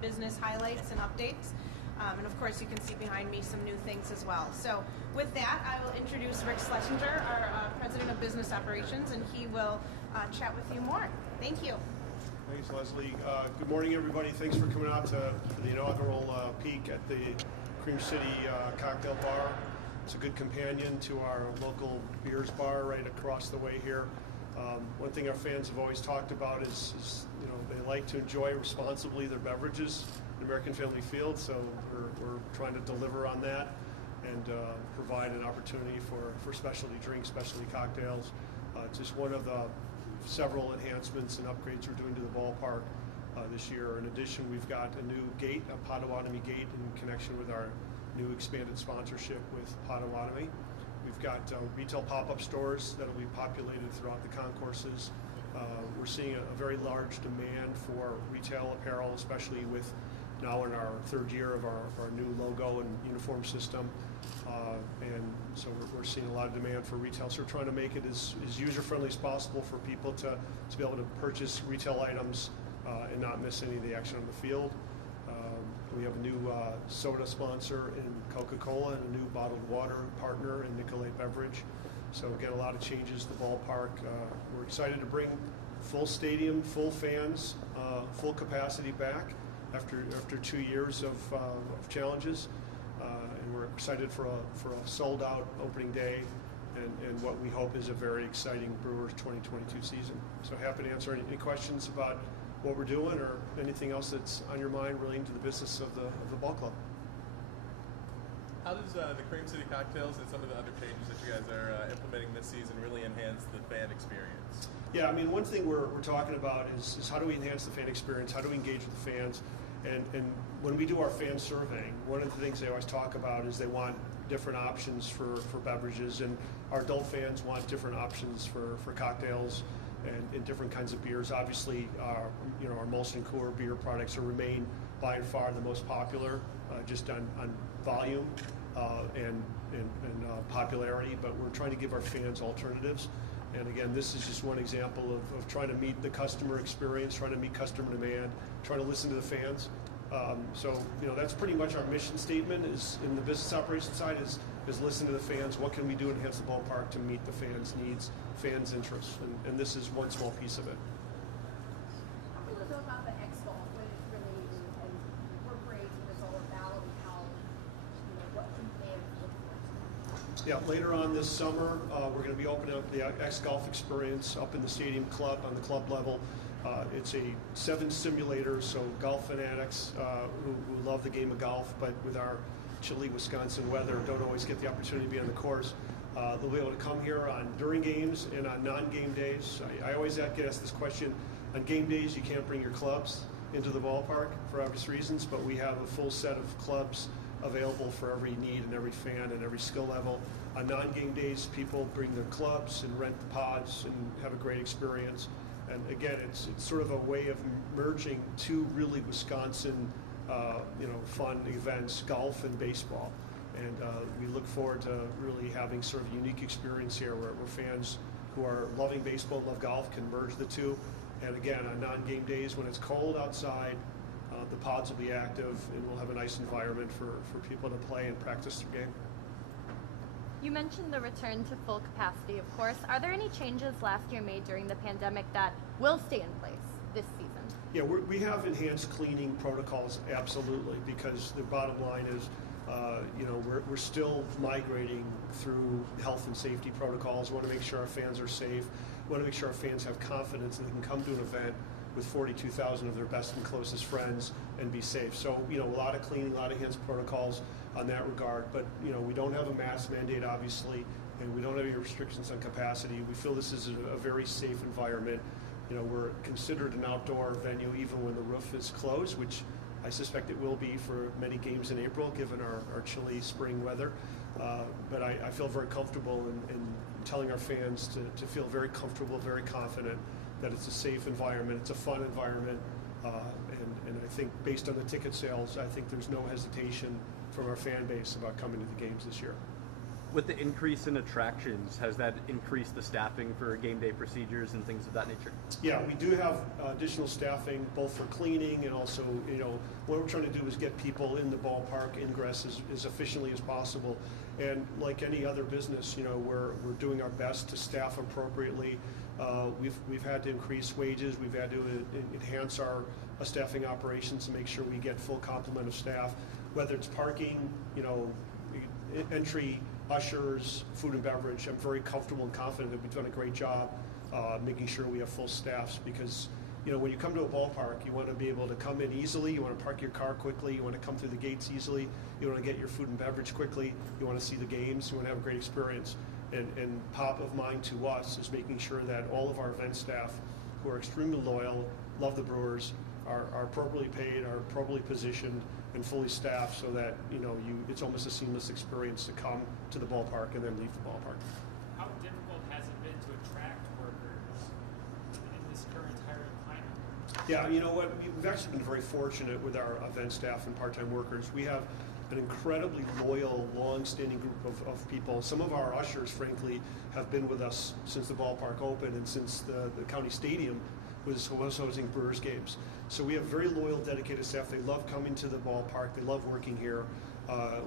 business highlights and updates. And of course, you can see behind me some new things as well. So with that, I will introduce Rick Schlesinger, our President of Business Operations, and he will chat with you more. Thank you. Thanks, Leslie. Good morning, everybody. Thanks for coming out for the inaugural peek at the Cream City Cocktail Bar. It's a good companion to our local beers bar right across the way here. One thing our fans have always talked about is they like to enjoy responsibly their beverages at American Family Field, so we're trying to deliver on that and provide an opportunity for specialty drinks, specialty cocktails. It's just one of the several enhancements and upgrades we're doing to the ballpark this year. In addition, we've got a new gate, a Potawatomi gate, in connection with our new expanded sponsorship with Potawatomi. We've got retail pop-up stores that will be populated throughout the concourses. We're seeing a very large demand for retail apparel, especially with now in our third year of our new logo and uniform system. And so we're seeing a lot of demand for retail. So we're trying to make it as user-friendly as possible for people to be able to purchase retail items and not miss any of the action on the field. We have a new soda sponsor in Coca-Cola and a new bottled water partner in Nicolay Beverage. So again, a lot of changes to the ballpark. We're excited to bring full stadium, full fans, full capacity back after 2 years of challenges. And we're excited for a sold-out opening day and what we hope is a very exciting Brewers 2022 season. So happy to answer any questions about what we're doing or anything else that's on your mind relating to the business of the ball club. How does the Cream City cocktails and some of the other changes that you guys are implementing this season really enhance the fan experience? Yeah, I mean, one thing we're talking about is how do we enhance the fan experience? How do we engage with the fans? And when we do our fan surveying, one of the things they always talk about is they want different options for beverages, and our adult fans want different options for cocktails and different kinds of beers. Obviously, our Molson Coors beer products remain by and far the most popular, just on volume and popularity. But we're trying to give our fans alternatives. And again, this is just one example of trying to meet the customer experience, trying to meet customer demand, trying to listen to the fans. So that's pretty much our mission statement. Is in the business operations side is listen to the fans. What can we do to enhance the ballpark to meet the fans' needs, fans' interests, and this is one small piece of it. Talk a little bit about the X Golf, what it really incorporates, what it's all about, and how what fans look for. Yeah, later on this summer, we're going to be opening up the X Golf experience up in the stadium club on the club level. It's a 7 simulators, so golf fanatics who love the game of golf, but with our chilly Wisconsin weather, don't always get the opportunity to be on the course. They'll be able to come here during games and on non-game days. I always get asked this question. On game days, you can't bring your clubs into the ballpark for obvious reasons, but we have a full set of clubs available for every need and every fan and every skill level. On non-game days, people bring their clubs and rent the pods and have a great experience. And again, it's sort of a way of merging two really Wisconsin fun events, golf and baseball. And we look forward to really having sort of a unique experience here where fans who are loving baseball and love golf can merge the two. And again, on non-game days when it's cold outside, the pods will be active and we'll have a nice environment for people to play and practice their game. You mentioned the return to full capacity, of course. Are there any changes last year made during the pandemic that will stay in place this season? Yeah, we have enhanced cleaning protocols, absolutely, because the bottom line is, we're still migrating through health and safety protocols. We want to make sure our fans are safe. We want to make sure our fans have confidence that they can come to an event with 42,000 of their best and closest friends and be safe. So, a lot of cleaning, a lot of enhanced protocols on that regard. But, we don't have a mask mandate, obviously, and we don't have any restrictions on capacity. We feel this is a very safe environment. We're considered an outdoor venue even when the roof is closed, which I suspect it will be for many games in April, given our chilly spring weather. But I feel very comfortable in telling our fans to feel very comfortable, very confident that it's a safe environment, it's a fun environment, and I think based on the ticket sales, I think there's no hesitation from our fan base about coming to the games this year. With the increase in attractions, has that increased the staffing for game day procedures and things of that nature? Yeah, we do have additional staffing, both for cleaning and also, what we're trying to do is get people in the ballpark, ingress as efficiently as possible. And like any other business, we're doing our best to staff appropriately. We've had to increase wages. We've had to enhance our staffing operations to make sure we get full complement of staff, whether it's parking, entry, ushers, food and beverage. I'm very comfortable and confident that we've done a great job making sure we have full staffs, because when you come to a ballpark, you want to be able to come in easily, you want to park your car quickly, you want to come through the gates easily, you want to get your food and beverage quickly, you want to see the games, you want to have a great experience. And top of mind to us is making sure that all of our event staff, who are extremely loyal, love the Brewers, are appropriately paid, are appropriately positioned, and fully staffed, so that it's almost a seamless experience to come to the ballpark and then leave the ballpark. How difficult has it been to attract workers in this current hiring climate? Yeah, you know what? We've actually been very fortunate with our event staff and part-time workers. We have an incredibly loyal, long-standing group of people. Some of our ushers, frankly, have been with us since the ballpark opened and since the county stadium was hosting Brewers games. So we have very loyal, dedicated staff. They love coming to the ballpark. They love working here.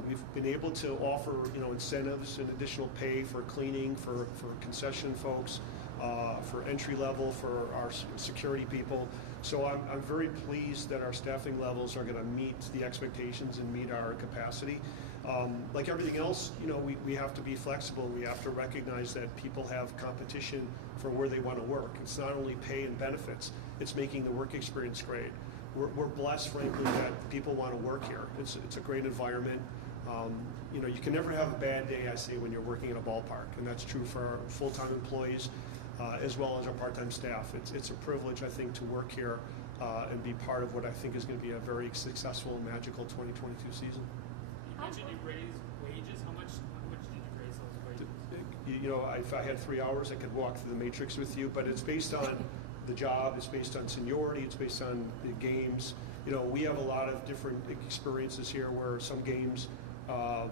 We've been able to offer, incentives and additional pay for cleaning, for concession folks, for entry level, for our security people. So I'm very pleased that our staffing levels are going to meet the expectations and meet our capacity. Like everything else, we have to be flexible. We have to recognize that people have competition for where they want to work. It's not only pay and benefits, it's making the work experience great. We're blessed, frankly, that people want to work here. It's a great environment. You can never have a bad day, I say, when you're working in a ballpark, and that's true for our full-time employees as well as our part-time staff. It's a privilege, I think, to work here and be part of what I think is going to be a very successful and magical 2022 season. You mentioned you raised wages. How much did you raise those wages? If I had 3 hours, I could walk through the matrix with you, but it's based on the job, it's based on seniority, it's based on the games. We have a lot of different experiences here where some games, are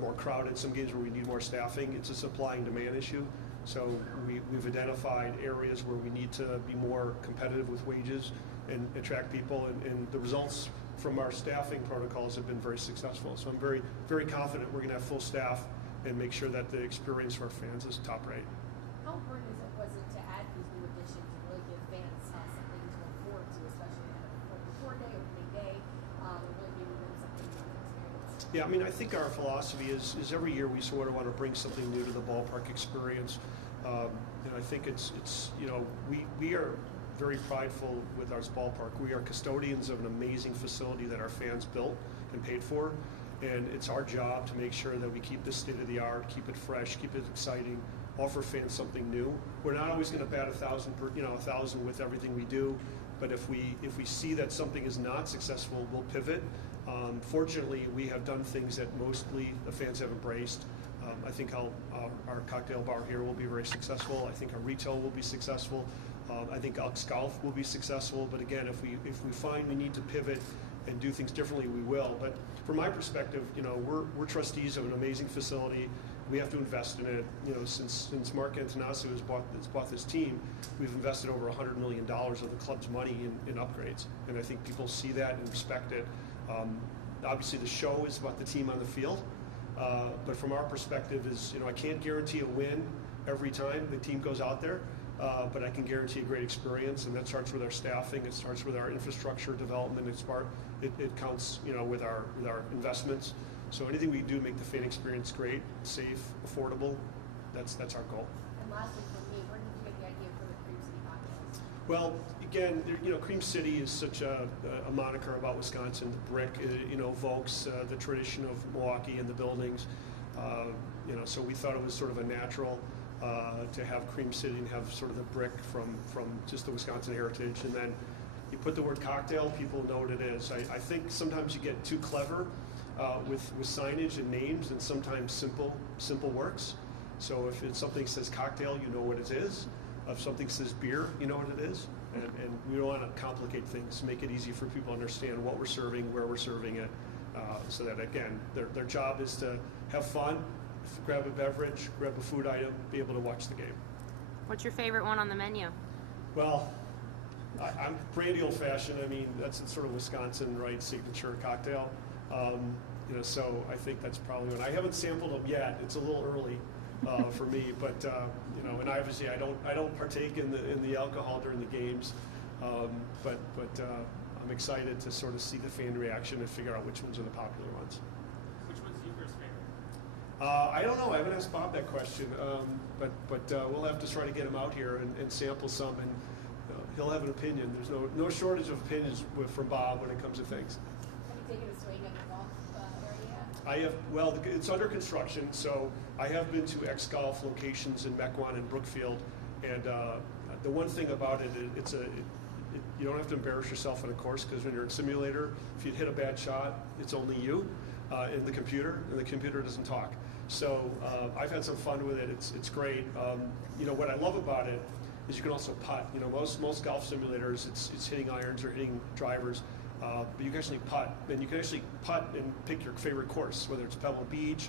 more crowded, some games where we need more staffing. It's a supply and demand issue. So we've identified areas where we need to be more competitive with wages and attract people, and the results from our staffing protocols have been very successful. So I'm very, very confident we're going to have full staff and make sure that the experience for our fans is top rate. How important was it to add these new additions and really give fans something to look forward to, especially before day, opening day, and really giving them something new to experience? Yeah, I think our philosophy is every year we sort of want to bring something new to the ballpark experience. And I think it's we are very prideful with our ballpark. We are custodians of an amazing facility that our fans built and paid for. And it's our job to make sure that we keep this state of the art, keep it fresh, keep it exciting, offer fans something new. We're not always going to bat 1,000 with everything we do, but if we see that something is not successful, we'll pivot. Fortunately, we have done things that mostly the fans have embraced. I think our cocktail bar here will be very successful. I think our retail will be successful. I think Elks Golf will be successful. But again, if we find we need to pivot and do things differently, we will. But from my perspective, we're trustees of an amazing facility. We have to invest in it. Since Mark Antonasio has bought this team, we've invested over $100 million of the club's money in upgrades, and I think people see that and respect it. Obviously, the show is about the team on the field, but from our perspective, I can't guarantee a win every time the team goes out there. But I can guarantee a great experience, and that starts with our staffing. It starts with our infrastructure development. It counts, with our investments. So anything we do make the fan experience great, safe, affordable. That's our goal. And lastly, for me, where did you get the idea for the Cream City cocktails? Well, again, Cream City is such a moniker about Wisconsin. The brick, evokes the tradition of Milwaukee and the buildings. So we thought it was sort of a natural. To have Cream City and have sort of the brick from just the Wisconsin heritage, and then you put the word cocktail, people know what it is. I think sometimes you get too clever with signage and names, and sometimes simple works. So if something says cocktail, you know what it is. If something says beer, you know what it is. And we don't want to complicate things. Make it easy for people to understand what we're serving, where we're serving it, so that again, their job is to have fun, grab a beverage, grab a food item, be able to watch the game. What's your favorite one on the menu? Well, I'm pretty old-fashioned. I mean, that's sort of Wisconsin, right, signature cocktail. So I think that's probably one. I haven't sampled them yet. It's a little early for me, but and obviously I don't partake in the alcohol during the games. But I'm excited to sort of see the fan reaction and figure out which ones are the popular ones. Which one's Euchre's favorite? I don't know. I haven't asked Bob that question, but we'll have to try to get him out here and sample some, and he'll have an opinion. There's no shortage of opinions from Bob when it comes to things. Have you taken a swing at the golf area yet? I have. Well, it's under construction, so I have been to ex-golf locations in Mequon and Brookfield, and the one thing about it, you don't have to embarrass yourself on a course, because when you're in simulator, if you hit a bad shot, it's only you in the computer, and the computer doesn't talk. So I've had some fun with it. It's great. What I love about it is you can also putt. Most golf simulators, it's hitting irons or hitting drivers, but you can actually putt, and you can actually putt and pick your favorite course, whether it's Pebble Beach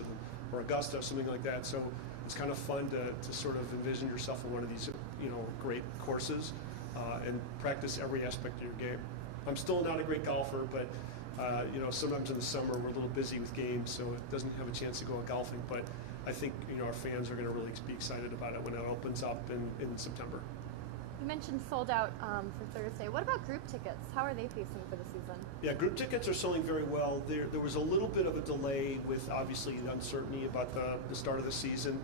or Augusta, something like that. So it's kind of fun to sort of envision yourself in one of these great courses and practice every aspect of your game. I'm still not a great golfer, but sometimes in the summer we're a little busy with games, so it doesn't have a chance to go out golfing. But I think our fans are going to really be excited about it when it opens up in September. You mentioned sold out for Thursday. What about group tickets? How are they pacing for the season? Yeah, group tickets are selling very well. There was a little bit of a delay with obviously the uncertainty about the start of the season,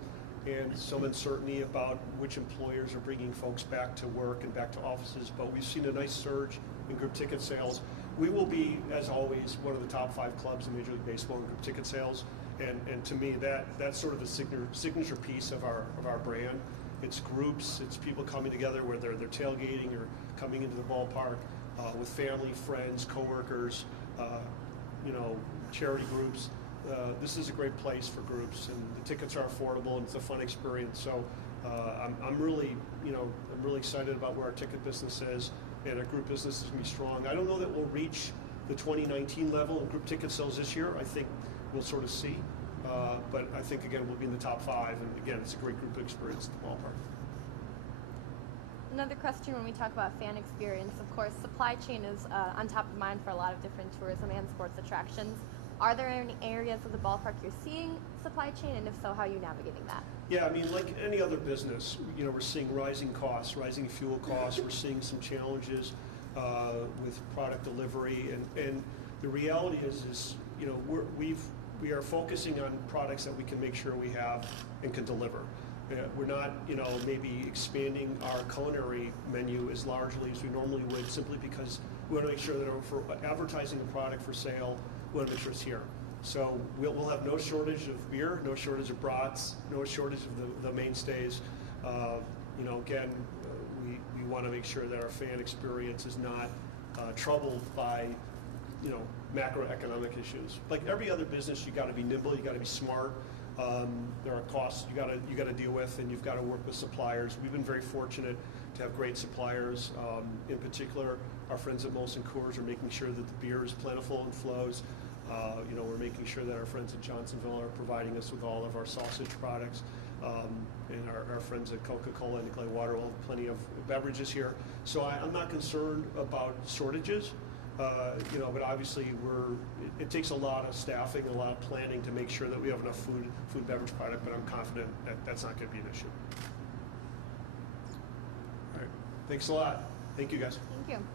and some uncertainty about which employers are bringing folks back to work and back to offices, but we've seen a nice surge in group ticket sales. We will be, as always, one of the top 5 clubs in Major League Baseball in group ticket sales, and to me that's sort of the signature piece of our brand. It's groups, it's people coming together, whether they're tailgating or coming into the ballpark with family, friends, coworkers, charity groups. This is a great place for groups, and the tickets are affordable, and it's a fun experience. So I'm really excited about where our ticket business is, and our group business is going to be strong. I don't know that we'll reach the 2019 level in group ticket sales this year. I think we'll sort of see, but I think again we'll be in the top 5, and again it's a great group experience at the ballpark. Another question when we talk about fan experience, of course, supply chain is on top of mind for a lot of different tourism and sports attractions. Are there any areas of the ballpark you're seeing supply chain, and if so, how are you navigating that? Yeah, I mean, like any other business, we're seeing rising costs, rising fuel costs. We're seeing some challenges with product delivery, and the reality is we are focusing on products that we can make sure we have and can deliver. We're not, maybe expanding our culinary menu as largely as we normally would, simply because we want to make sure that if we're advertising a product for sale, we want to make sure it's here. So we'll have no shortage of beer, no shortage of brats, no shortage of the mainstays. Again, we want to make sure that our fan experience is not troubled by, macroeconomic issues. Like every other business, you got to be nimble, you got to be smart. There are costs you got to deal with, and you've got to work with suppliers. We've been very fortunate to have great suppliers. In particular, our friends at Molson Coors are making sure that the beer is plentiful and flows. We're making sure that our friends at Johnsonville are providing us with all of our sausage products, and our friends at Coca-Cola and Clay Water will have plenty of beverages here. So I'm not concerned about shortages. But obviously it takes a lot of staffing, a lot of planning to make sure that we have enough food beverage product, but I'm confident that that's not going to be an issue. All right. Thanks a lot. Thank you, guys. Thank you.